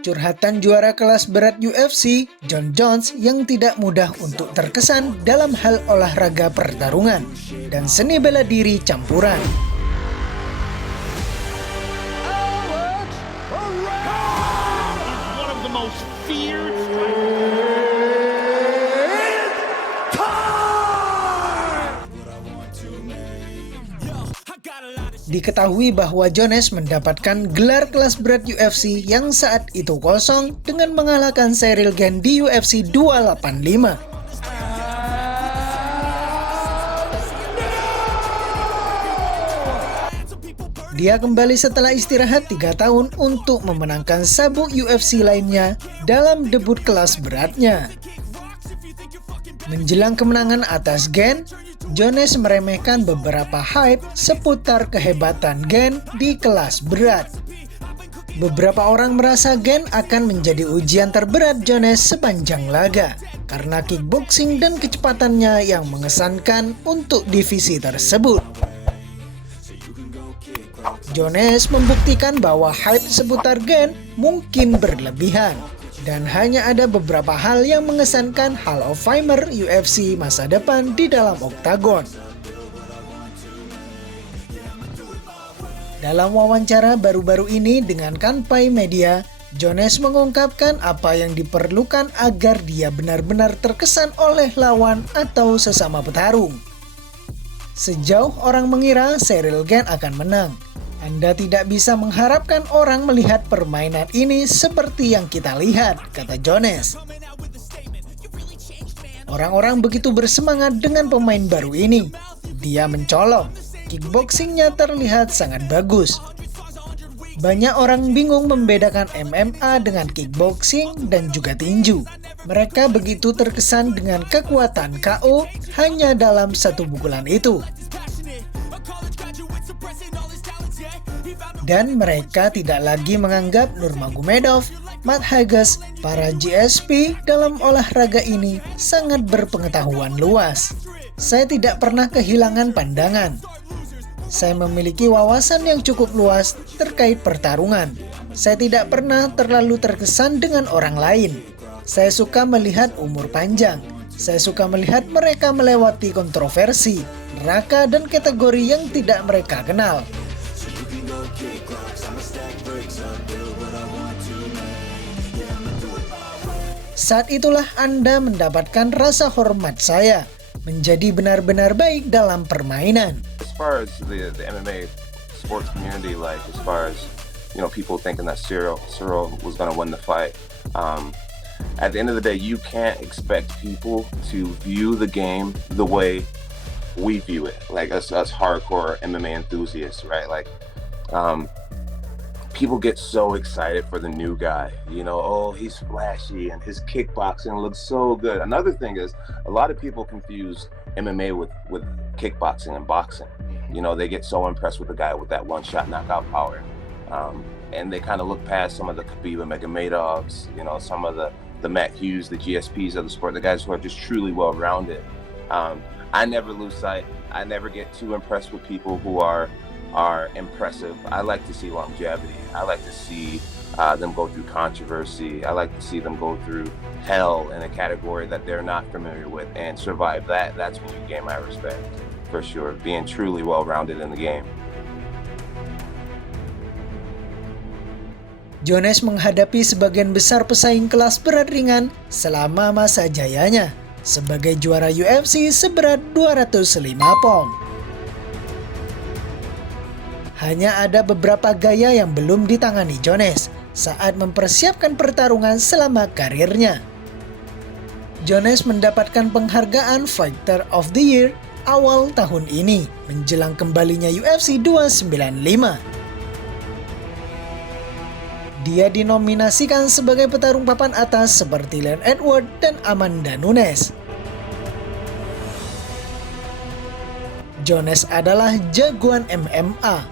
Curhatan juara kelas berat UFC, Jon Jones yang tidak mudah untuk terkesan dalam hal olahraga pertarungan dan seni bela diri campuran. Diketahui bahwa Jones mendapatkan gelar kelas berat UFC yang saat itu kosong dengan mengalahkan Ciryl Gane di UFC 285. Dia kembali setelah istirahat 3 tahun untuk memenangkan sabuk UFC lainnya dalam debut kelas beratnya. Menjelang kemenangan atas Gane, Jones meremehkan beberapa hype seputar kehebatan Gane di kelas berat. Beberapa orang merasa Gane akan menjadi ujian terberat Jones sepanjang laga karena kickboxing dan kecepatannya yang mengesankan untuk divisi tersebut. Jones membuktikan bahwa hype seputar Gane mungkin berlebihan dan hanya ada beberapa hal yang mengesankan Hall of Famer UFC masa depan di dalam oktagon. Dalam wawancara baru-baru ini dengan Kanpai Media, Jones mengungkapkan apa yang diperlukan agar dia benar-benar terkesan oleh lawan atau sesama petarung. Sejauh orang mengira Ciryl Gane akan menang, Anda tidak bisa mengharapkan orang melihat permainan ini seperti yang kita lihat, kata Jones. Orang-orang begitu bersemangat dengan pemain baru ini. Dia mencolok, kickboxingnya terlihat sangat bagus. Banyak orang bingung membedakan MMA dengan kickboxing dan juga tinju. Mereka begitu terkesan dengan kekuatan KO hanya dalam satu pukulan itu. Dan mereka tidak lagi menganggap Nurmagomedov, Matt Hughes, para GSP dalam olahraga ini sangat berpengetahuan luas. Saya tidak pernah kehilangan pandangan. Saya memiliki wawasan yang cukup luas terkait pertarungan. Saya tidak pernah terlalu terkesan dengan orang lain. Saya suka melihat umur panjang. Saya suka melihat mereka melewati kontroversi, neraka, dan kategori yang tidak mereka kenal. Saat itulah Anda mendapatkan rasa hormat saya, menjadi benar-benar baik dalam permainan. As far as the MMA sports community, like as far as people thinking that Ciryl was going to win the fight. At the end of the day, you can't expect people to view the game the way we view it, like us hardcore MMA enthusiasts, right? Like, people get so excited for the new guy, oh, he's flashy and his kickboxing looks so good. Another thing is, a lot of people confuse MMA with kickboxing and boxing. They get so impressed with the guy with that one-shot knockout power. And they kind of look past some of the Khabib Nurmagomedovs, some of the Matt Hughes, the GSPs of the sport, the guys who are just truly well-rounded. I never lose sight. I never get too impressed with people who are impressive. I like to see longevity. I like to see them go through controversy. I like to see them go through hell in a category that they're not familiar with and survive that. That's when you gain my respect, for sure. Being truly well-rounded in the game. Jones menghadapi sebagian besar pesaing kelas berat ringan selama masa jayanya sebagai juara UFC seberat 205 pound. Hanya ada beberapa gaya yang belum ditangani Jones saat mempersiapkan pertarungan selama karirnya. Jones mendapatkan penghargaan Fighter of the Year awal tahun ini menjelang kembalinya UFC 295. Dia dinominasikan sebagai petarung papan atas seperti Leon Edwards dan Amanda Nunes. Jones adalah jagoan MMA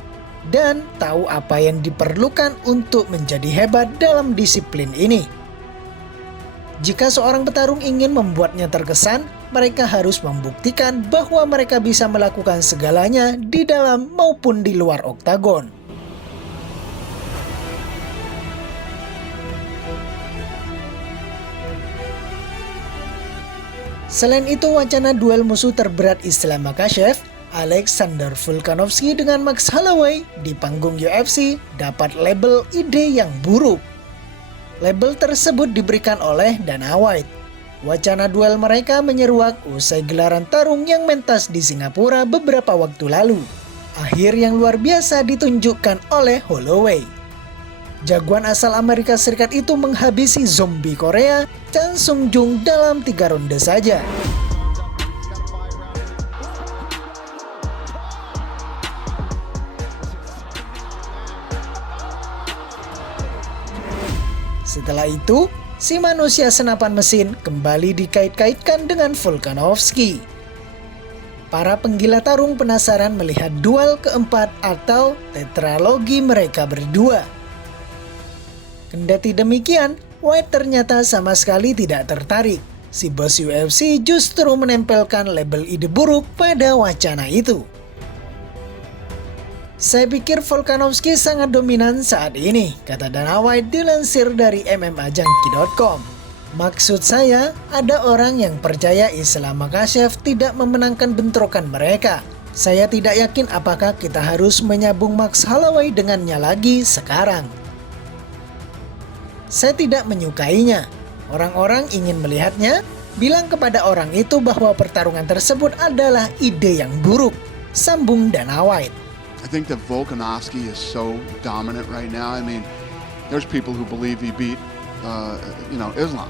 dan tahu apa yang diperlukan untuk menjadi hebat dalam disiplin ini. Jika seorang petarung ingin membuatnya terkesan, mereka harus membuktikan bahwa mereka bisa melakukan segalanya di dalam maupun di luar oktagon. Selain itu, wacana duel musuh terberat Islam Makhachev, Alexander Volkanovski dengan Max Holloway di panggung UFC dapat label ide yang buruk. Label tersebut diberikan oleh Dana White. Wacana duel mereka menyeruak usai gelaran tarung yang mentas di Singapura beberapa waktu lalu. Akhir yang luar biasa ditunjukkan oleh Holloway. Jagoan asal Amerika Serikat itu menghabisi zombie Korea, Chan Sung Jung dalam 3 ronde saja. Setelah itu, si manusia senapan mesin kembali dikait-kaitkan dengan Volkanovski. Para penggila tarung penasaran melihat duel keempat atau tetralogi mereka berdua. Kendati demikian, White ternyata sama sekali tidak tertarik. Si bos UFC justru menempelkan label ide buruk pada wacana itu. Saya pikir Volkanovski sangat dominan saat ini, kata Dana White dilansir dari MMAJunkie.com. Maksud saya, ada orang yang percaya Islam Makhachev tidak memenangkan bentrokan mereka. Saya tidak yakin apakah kita harus menyambung Max Holloway dengannya lagi sekarang. Saya tidak menyukainya. Orang-orang ingin melihatnya, bilang kepada orang itu bahwa pertarungan tersebut adalah ide yang buruk, sambung Dana White. I think that Volkanovski is so dominant right now. I mean, there's people who believe he beat, Islam.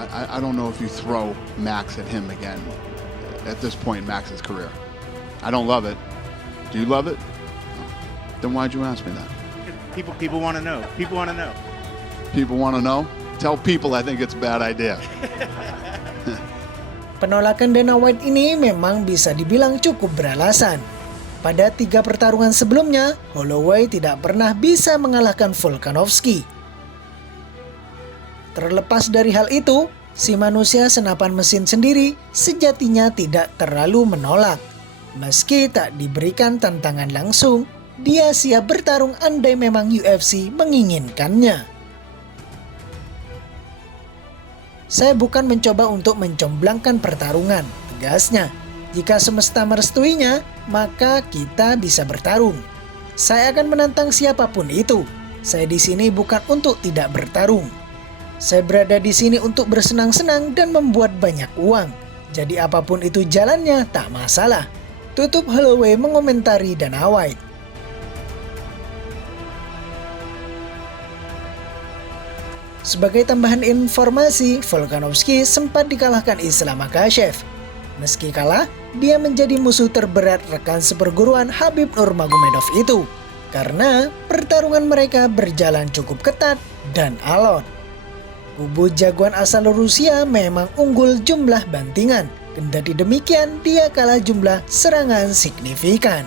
I don't know if you throw Max at him again at this point in Max's career. I don't love it. Do you love it? Then why'd you ask me that? People want to know. People want to know. People want to know? Tell people I think it's a bad idea. Penolakan Dana White ini memang bisa dibilang cukup beralasan. Pada 3 pertarungan sebelumnya, Holloway tidak pernah bisa mengalahkan Volkanovski. Terlepas dari hal itu, si manusia senapan mesin sendiri sejatinya tidak terlalu menolak. Meski tak diberikan tantangan langsung, dia siap bertarung andai memang UFC menginginkannya. Saya bukan mencoba untuk mencomblangkan pertarungan, tegasnya. Jika semesta merestuinya, maka kita bisa bertarung. Saya akan menantang siapapun itu. Saya di sini bukan untuk tidak bertarung. Saya berada di sini untuk bersenang-senang dan membuat banyak uang. Jadi apapun itu jalannya, tak masalah. Tutup Holloway mengomentari Dana White. Sebagai tambahan informasi, Volkanovski sempat dikalahkan Islam Makhachev. Meski kalah, dia menjadi musuh terberat rekan seperguruan Khabib Nurmagomedov itu. Karena pertarungan mereka berjalan cukup ketat dan alot. Kubu jagoan asal Rusia memang unggul jumlah bantingan. Kendati demikian, dia kalah jumlah serangan signifikan.